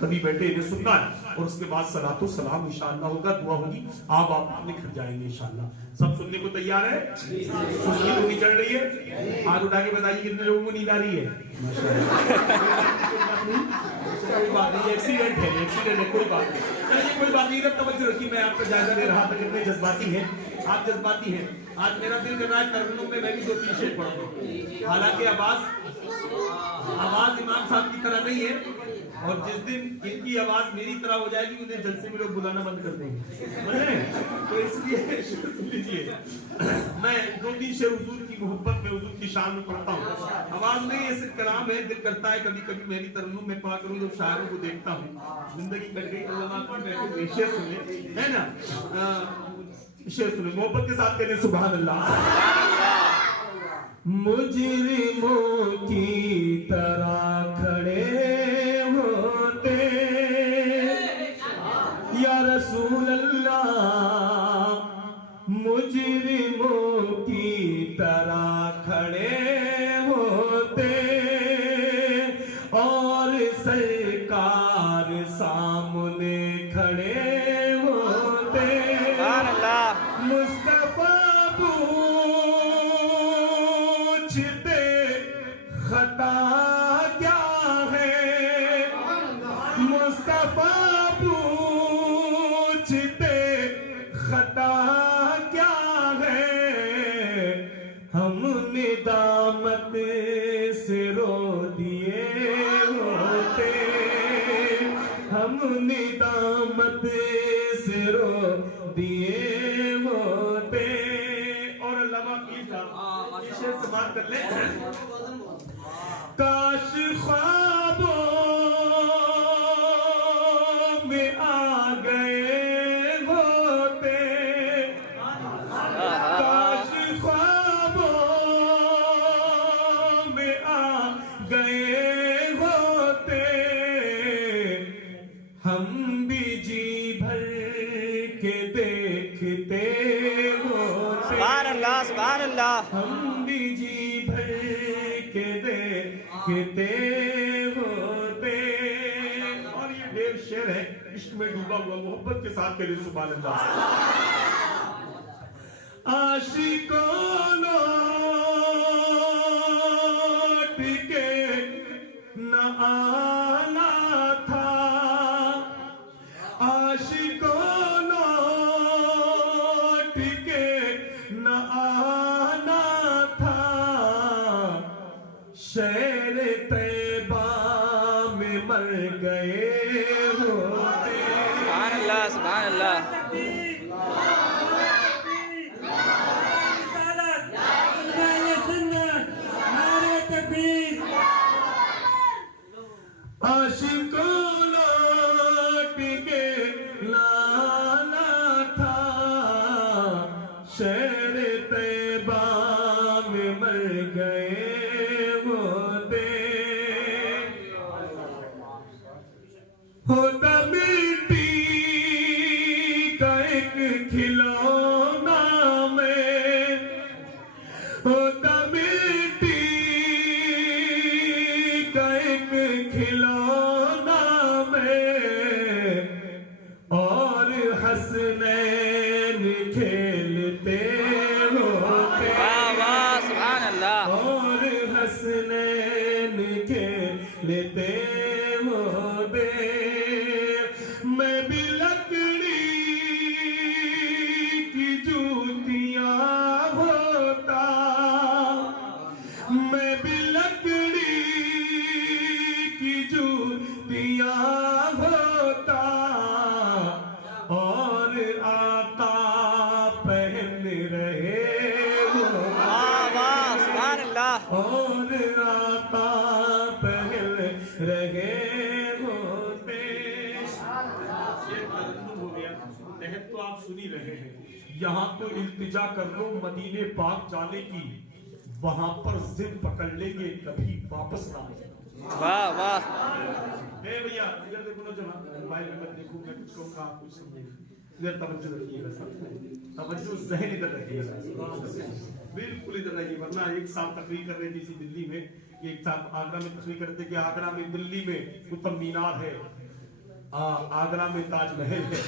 तभी बैठे इन्हें सुनना है और उसके बाद सलातो सलाम इंशाअल्लाह होगा, दुआ होगी, आप अपने घर जाएंगे इंशाअल्लाह। सब सुनने को तैयार है? सुनने को नहीं चढ़ रही है? हाथ उठा के बताइए कितने लोगों को नींद आ रही है? कोई बात नहीं, एक्सीडेंट है, कोई बात नहीं, कोई बात नहीं। तवज्जो रखिए, मैं आपका जायजा ले रहा था, कितने जज्बाती हैं आप, जज्बाती हैं। आज मेरा दिल कर रहा है तरन्नुम में मैं भी 2-3 शेर पढ़ूं, हालांकि आवाज इमाम साहब की तरह नहीं है, और जिस दिन इनकी आवाज मेरी तरह हो जाएगी उन्हें जलसे में लोग बुलाना बंद कर देंगे, तो इसलिए सुन लीजिए, मैं 2-3 शेर हुजूर की मोहब्बत में, हुजूर की शान में पढ़ता हूँ। आवाज नहीं है, सिर्फ कलाम है। दिल करता है कभी कभी मेरी तरन्नुम में पढ़ा करूँ, जब शायरों को देखता हूँ, जिंदगी कट गई, शेर सुने, है ना, शेर सुने, मोहब्बत के साथ कहते सुभान अल्लाह। मुजरिमों की तरह खड़े होते या रसूल अल्लाह, मुजरिमों की तरह खड़े होते और सरकार सामने खड़े होते। मुस्तफा पूछते खता क्या है, मुस्तफा पूछते खता क्या है, हमने दामत से रो दिए होते, हमने दामत से रो दिए होते। और अल्लामा पीर साहब शेर से बात कर ले। काश ख्वाबों में आ गए होते, काश ख्वाबों में आ गए होते, हम भी जी भर के देखते होते, सुभान अल्लाह, हम भी जी भर के देखते होते। और ये देव शेर है, इश्क में डूबा हुआ, मोहब्बत के साथ के लिए सुभान अल्लाह। आशिकों लौट के न आना था, आशिकों लौट के न आना था, शहर तैबा में मर गए होते। सुभान अल्लाह, सुभान अल्लाह। आशिकों लौट के लाना था, शहर तैबा में मर गए होते। होता मिट्टी का एक खिलौना में, होता मिट्टी का एक खिलौना में, और हसनैन खेलते होते, सुभान अल्लाह, और हसनैन खेलते होते। मैं भी लकड़ी की जूतियां होता, मैं भी लकड़ी की जूतियां होता, और आका पहन रहे सुभान अल्लाह, और आका पहन रहे होते। ये तरन्नुम हो गया, तहत तो आप सुनी रहे हैं। यहाँ तो इल्तिजा कर लो मदीने पाक जाने की, वहां पर जिद पकड़ लेंगे कभी वापस ना आए। वाह वाह। भैया इधर देखो ना, जमा मोबाइल में मत देखो, मैं कुछ कहूँगा आप कुछ समझेंगे। इधर तवज्जो रखिएगा, सब तवज्जो ज़हन इधर रखिएगा, बिल्कुल इधर रहिए, वरना एक साल तकरीर कर रहे थे इसी दिल्ली में एक साहब आगरा में तस्वीर करते कि आगरा में, दिल्ली में कुतुब मीनार है, आगरा में ताजमहल है,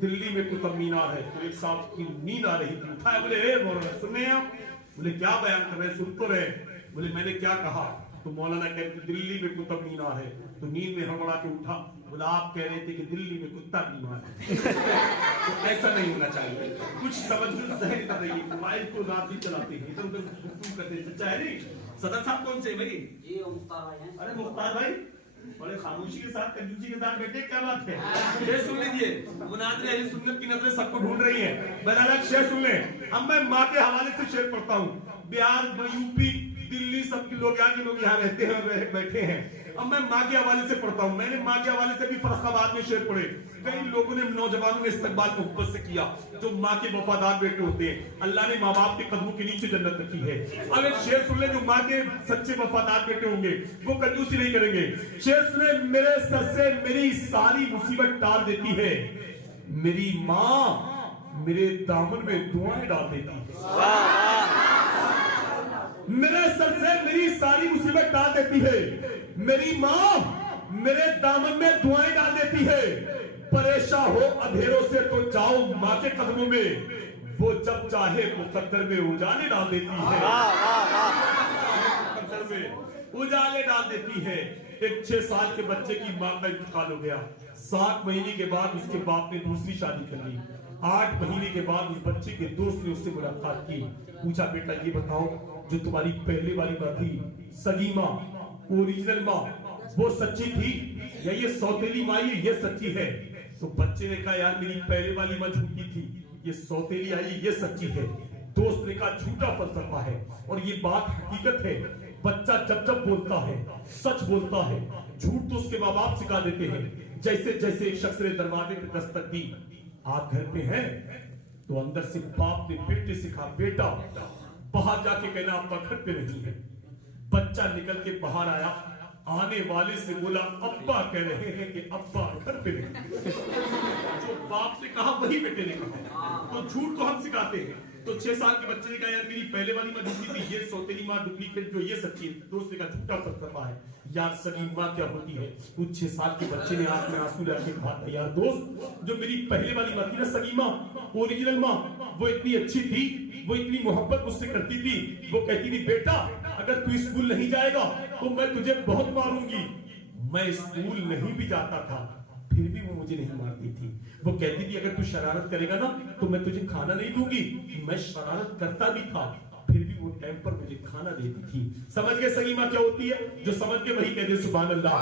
दिल्ली में कुतुब मीनार है। तो एक साहब की नींद आ रही थी, उठाया, बोले ए मौलाना सुन रहे आप? बोले क्या बयान कर रहे हैं? सुन तो रहे। बोले मैंने क्या कहा? तो मौलाना कहते दिल्ली में कुतुब मीनार है। तो नींद में हड़बड़ा के उठा, बोला आप कह रहे थे कि दिल्ली में कुत्ता बीमार है। तो ऐसा नहीं होना चाहिए, कुछ तवज्जो ज़हन कर रही है। मोबाइल को रात भी चलाते हैं, इधर उधर गुफ्तगू करते हैं, सच्चा है नहीं? सदर साहब कौन से भाई? जी मुख्तार भाई हैं। अरे मुख्तार भाई, बड़े खामोशी के साथ, कंजूसी के साथ बैठे, क्या बात है? शेर सुन लीजिए, मुनाज़िर अहले सुन्नत की नजरें सबको ढूंढ रही है। बहरहाल शेर सुन लें। अब मैं माँ के हवाले से शेर पढ़ता हूँ। बिहार, यूपी, दिल्ली, सब के लोग यहाँ रहते हैं और बैठे हैं। अब मैं माँ के हवाले से पढ़ता हूँ। मैंने माँ के हवाले से भी फर्रुखाबाद में शेर पढ़े। कई लोगों ने, नौजवानों ने इस्तकबाल मोहब्बत से किया, जो माँ के वफादार बेटे होते हैं। अल्लाह ने माँ बाप के कदमों के नीचे जन्नत रखी है। अब एक शेर सुन ले, जो माँ के सच्चे वफादार बेटे होंगे वो कंजूसी नहीं करेंगे। शेर सुने, मेरे सर से मेरी सारी मुसीबत टाल देती है, मेरी माँ मेरे दामन में दुआएं डाल देती है। मेरे सर से मेरी सारी मुसीबत डाल देती है, मेरी माँ मेरे दामन में दुआएं डाल देती है। परेशान हो अंधेरों से तो जाओ माँ के कदमों में, वो जब चाहे मुकद्दर में उजाले डाल देती है। मुकद्दर में उजाले डाल देती है। एक 6 साल के बच्चे की माँ का इंतकाल हो गया। 7 महीने के बाद उसके बाप ने दूसरी शादी कर ली। 8 महीने के बाद उस बच्चे के दोस्त ने उससे मुलाकात की। पूछा, बेटा ये बताओ, जो तुम्हारी पहले वाली माँ थी, सगी माँ, ओरिजिनल माँ, वो सच्ची थी या ये सौतेली माँ ये सच्ची है? तो बच्चे ने कहा, यार मेरी पहले वाली माँ झूठी थी, ये सौतेली आई ये सच्ची है। दोस्त ने कहा, झूठा फलसफा है और ये बात हकीकत है। बच्चा जब जब बोलता है, सच बोलता है, झूठ तो उसके माँ बाप सिखा देते हैं। जैसे जैसे एक शख्स ने दरवाजे पे दस्तक दी, आप घर पे हैं? तो अंदर से बाप ने बेटे से कहा, बेटा बाहर जाके कहना आपका घर पे नहीं है। बच्चा निकल के बाहर आया, आने वाले से बोला, अब्बा कह रहे हैं कि अब्बा घर पे नहीं। जो बाप ने कहा वही बेटे ने कहा। तो झूठ तो हम सिखाते हैं। तो 6 साल के बच्चे ने कहा, यार मेरी पहले वाली माँ झूठी थी, ये सौतेली माँ डुप्लीकेट जो ये सच्ची है। दोस्त ने कहा, झूठा फलसफा है यार, सगी माँ क्या होती है? उस 6 साल के बच्चे ने आंख में आंसू लेके कहा, यार दोस्त, जो मेरी पहले वाली माँ थी ना, सगी माँ, ओरिजिनल माँ, वो इतनी अच्छी थी, वो इतनी मोहब्बत मुझसे करती थी। वो कहती थी, बेटा अगर तू स्कूल नहीं जाएगा तो मैं तुझे बहुत मारूंगी। मैं स्कूल नहीं भी जाता था, फिर भी वो मुझे नहीं मारती थी। वो कहती थी, अगर तू शरारत करेगा ना तो मैं तुझे खाना नहीं दूंगी। मैं शरारत करता भी था, फिर भी वो टाइम पर मुझे खाना देती थी। समझ गए सगी माँ क्या होती है? जो समझ के वही कह दे सुभान अल्लाह।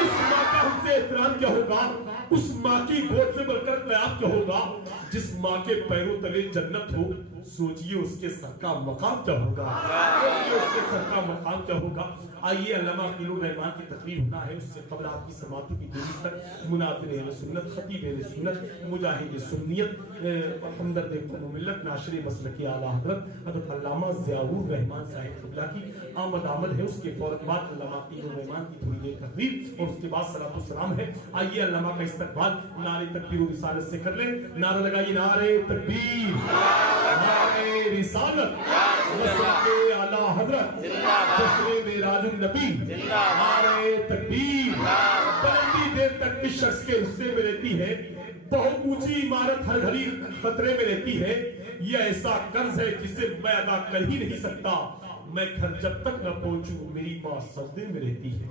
उस माँ का हमसे एहतराम क्या होगा? उस माँ की गोद से बढ़कर क़याम क्या होगा? जिस माँ के पैरों तले जन्नत हो, सोचिए उसके सर का मकाम क्या होगा। सोचिए उसके सर का मकाम क्या होगा। आइए अल्लामा क़ीलुर रहमान की तकरीर होना है, उससे कबल आपकी समातों की दूरी तक मुनाज़िर अहले सुन्नत, खतीब अहले सुन्नत, मुजाहिद सुन्नियत, हमदर्द कौम मिल्लत, नाशिर मसलक आला हज़रत हज़रत अल्लामा ज़ियाउर रहमान साहिब क़िबला की आमद है। उसके फौरन बाद अल्लामा क़ीलुर रहमान की थोड़ी देर तकरीर और उसके बाद सलातो सलाम है। आइए अल्लामा का इस्तक़बाल नारे तकबीर व रिसालत से कर लें। नारा लगाइए, नारे तकबीर, नारे रिसालत, मसलक आला हज़रत, जश्न मेराजुन नबी, नारे तकबीर। बड़ी देर तक इस शख्स के हिस्से में रहती है, बहुत ऊंची इमारत हर घड़ी खतरे में रहती है। यह ऐसा कर्ज है जिसे मैं अदा कर ही नहीं सकता। मैं घर जब तक न पहुंचूं, मेरी माँ सजदे में रहती है।